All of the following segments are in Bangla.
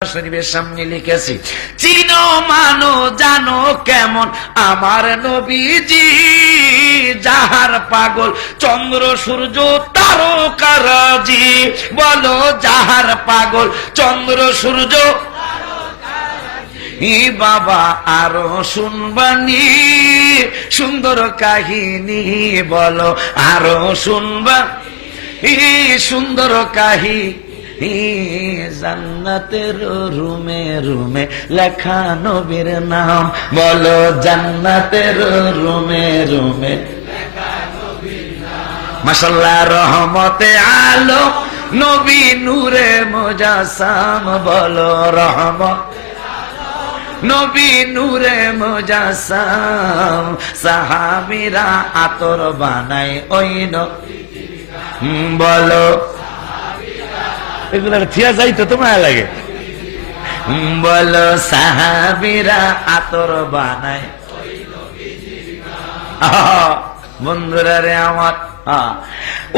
শরীফের সামনে লিখেছি, চিনো মানো জানো কেমন আমার নবীজি, যাহার পাগল চন্দ্র সূর্য তারকারাজি। বলো যাহার পাগল চন্দ্র সূর্য বাবা, আরো শুনবানি সুন্দর কাহিনী। বলো আরো শুনবা সুন্দর কাহিনী। জান্নাতের রুমে রুমে লেখা নবীর নাম। বলো জান্নাতের রুমে রুমে মাশাআল্লাহ। রহমতে আলো নবী নূরে মুজাসসাম। বলো রহমত নবী নূরে মুজাসসাম। সাহাবীরা আতর বানায় ওই বলো এগুলো থিয়া যাই তো তোমার লাগে। বলো সাহাবীরা আতর বানায়। বন্ধুরা রে আমার,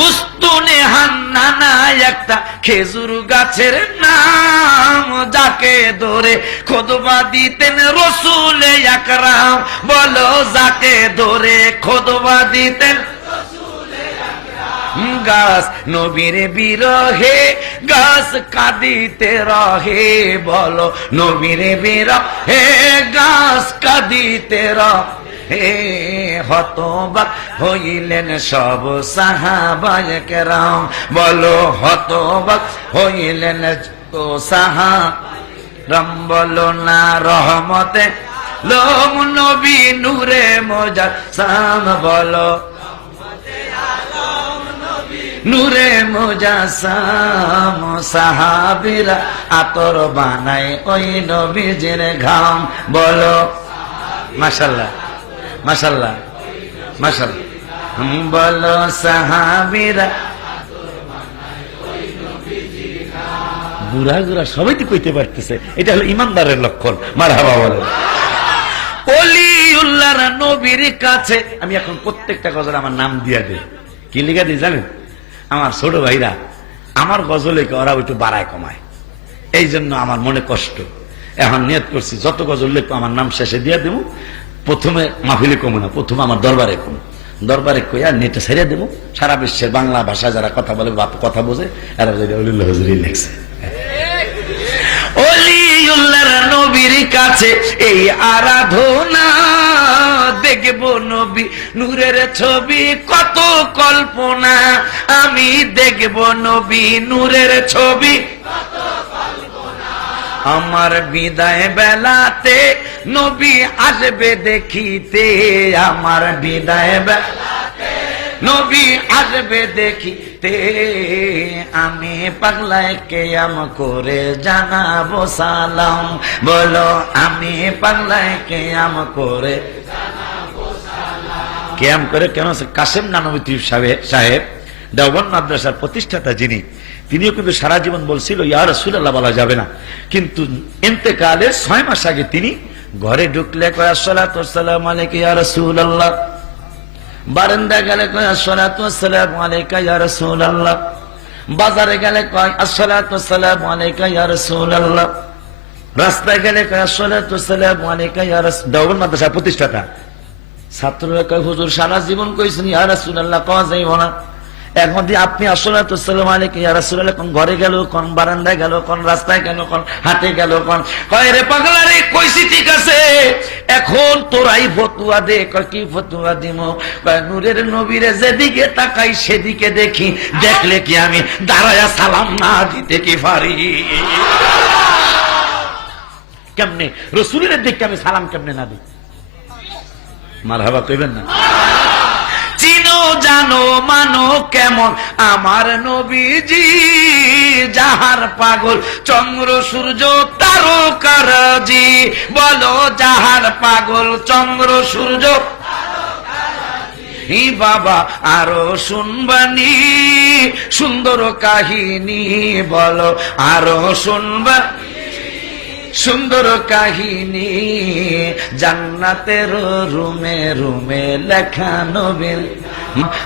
উস্তুনে হান্নানা একটা খেজুর গাছের নাম, যাকে ধরে খুতবা দিতেন রাসূল আকরাম। বলো যাকে ধরে খুতবা দিতেন গাছ নবীর বিরহে গাছ কাঁদিতে রহে। বলো নবীর বিরহে গাছ কাঁদিতে রহে। হতবাক হইলেন সব সাহাবায়ে কেরাম। বলো হতবাক হইলেন তো সাহাবাম। বলো না রহমতে লোম নবী নূরে মুজাসসাম। বলো নূরে মুজাসসাম। সাহাবীরা আতর বানায় ওই নবীজির ঘাম। বলো মাশাআল্লাহ মাশাআল্লাহ মাশাআল্লাহ। বলো সাহাবীরা বুড়া গুড়া সবাই তো কইতে পারতেছে, এটা হলো ইমানদারের লক্ষণ। মারহাবা বলো। ওলিউল্লাহর নবীর কাছে আমি এখন প্রত্যেকটা গজল আমার নাম দিয়া দেই। কি লিখা দিই জানেন? আমার ছোট ভাইরা আমার গজলে ওরা একটু বাড়ায় কমায়, এই জন্য আমার মনে কষ্ট। এখন নিয়ত করছি যত গজল লিখবো আমার নাম শেষে দিয়ে দেবো। প্রথমে মাহফিলে কমো না, প্রথমে আমার দরবারে কমো। দরবারে কইয়া নেটে ছেড়ে দেবো। সারা বিশ্বের বাংলা ভাষা যারা কথা বলে কথা বোঝে এরা হুজুরি লেখছে। ওলিউল্লাহর নবীর কাছে এই আরাধনা, দেখবো নবী নূরের ছবি কত কল্পনা। আমি দেখবো নবী নূরের ছবি আমার বিদায় বেলাতে নবী আসবে দেখিতে। আমার বিদায় বেলাতে নবী আসবে দেখিতে। আমি পাগলায় কেয়াম করে জানাবো সালাম। বলো আমি পাগলায় কেয়াম করে কেয়াম করে কেন? কাসেম নানবী সাহেব দেওবন্দ মাদ্রাসার প্রতিষ্ঠাতা যিনি, তিনিও কিন্তু সারা জীবন বলছিল ইয়া রাসূলুল্লাহ বলা যাবে না, কিন্তু ইন্তেকালের 6 মাস আগে তিনি ঘরে ঢুকলে কয় আসসালাতু ওয়াসসালামু আলাইকা ইয়া রাসূলুল্লাহ। বারান্দা গেলে কয় আসসালাতু ওয়াসসালামু আলাইকা ইয়া রাসূলুল্লাহ। বাজারে গেলে কয় আসসালাতু ওয়াসসালামু আলাইকা ইয়া রাসূলুল্লাহ। রাস্তায় গেলে কয় আসসালাতু ওয়াসসালামু আলাইকা ইয়া রাসূল। দেওবন্দ মাদ্রাসার প্রতিষ্ঠাতা। ছাত্ররা কয় হুজুর সারা জীবন কইছেন ইয়া রাসূলুল্লাহ, কওয়া যাইব না। এখন আপনি আসসালাতু ওয়াসসালামু আলাইকা ইয়া রাসূলুল্লাহ কোন ঘরে গেল, কোন বারান্দায় গেল, কোন রাস্তায় গেল, কোন হাটে গেল, কোন কয় রে পাগলা রে কইছি ঠিক আছে, এখন তোরাই ফতুয়া দে। কয় কি ফতুয়া দিমু? কয় নূরের নবীরে যেদিকে তাকাই সেদিকে দেখি, দেখলে কি আমি দাঁড়ায়া সালাম না দিতে কি পারি? কেমনে রাসূলের দিকে আমি সালাম কেমনে না দিই? মারহাবা কইবেন না? চিনো জানো মানো কেমন আমার নবীজি, যাহার পাগল চন্দ্র সূর্য তারকারাজি। বলো যাহার পাগল চন্দ্র সূর্য বাবা, আরো শুনবানি সুন্দর কাহিনী। বলো আরো শুনবা সুন্দর কাহিনী। জান্নাতের রুমে রুমে লেখা নবীর।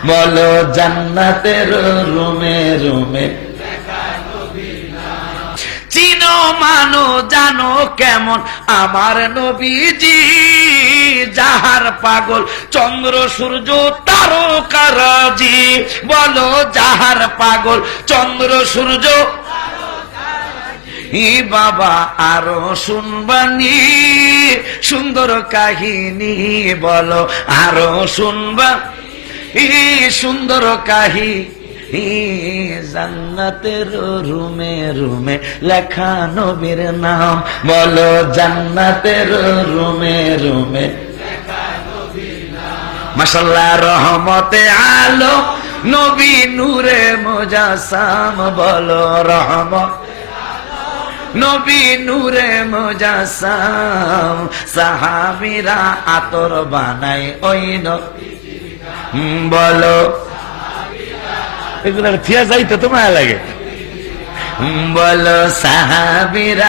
বলো জান্নাতের রুমে রুমে চিনো মানো কেমন আমার নবীজি, যাহার পাগল চন্দ্র সূর্য তারকারাজি। বলো যাহার পাগল চন্দ্র সূর্য। বাবা আরো শুনবানি সুন্দর কাহিনী, বলো আরো শুনবা সুন্দর কাহিনী। জান্নাতের রুমে রুমে লেখা নবীর নাম, বলো জান্নাতের রুমে রুমে। মাশাআল্লাহ রহমতে আলো নবী নূরে মুজাসসাম, বলো রহমত নবী নূরে মুজাসসাম। সাহাবীরা আতর বানাই ওই নবী, বলো এগুলো থিয়া যাইতে তো মায়া লাগে, বলো সাহাবীরা